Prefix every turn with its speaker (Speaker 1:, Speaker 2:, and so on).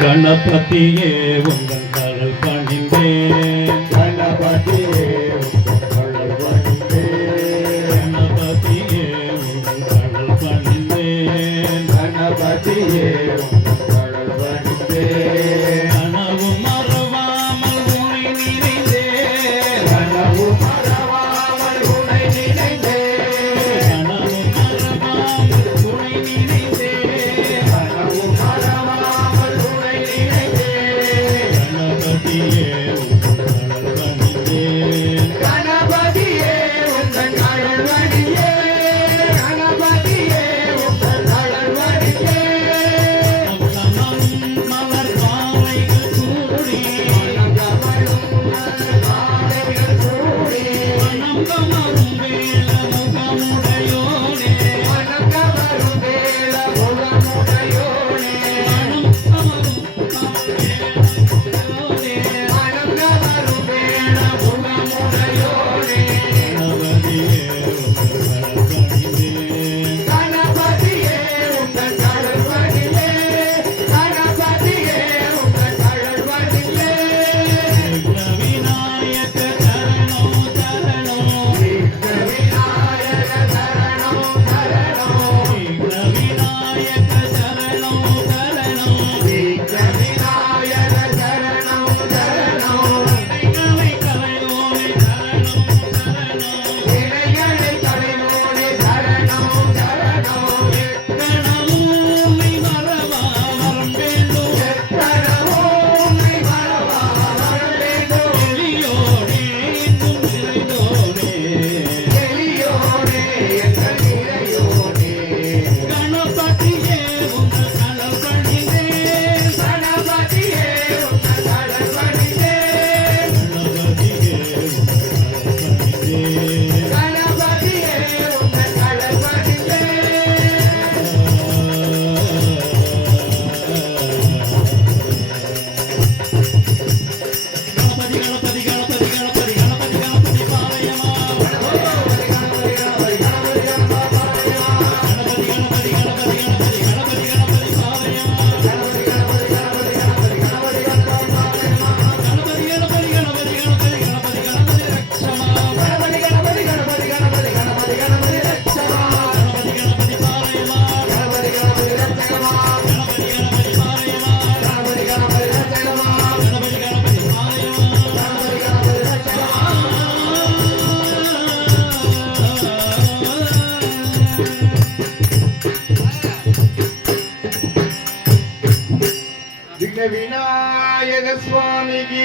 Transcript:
Speaker 1: கணபதியே உங்கள் கடல் பணிந்தேன்
Speaker 2: கணபதியே
Speaker 1: கணபதியே உங்கள் கடல் பணிந்தேன்
Speaker 2: கணபதியே
Speaker 1: meu
Speaker 2: వినాయక స్వామికి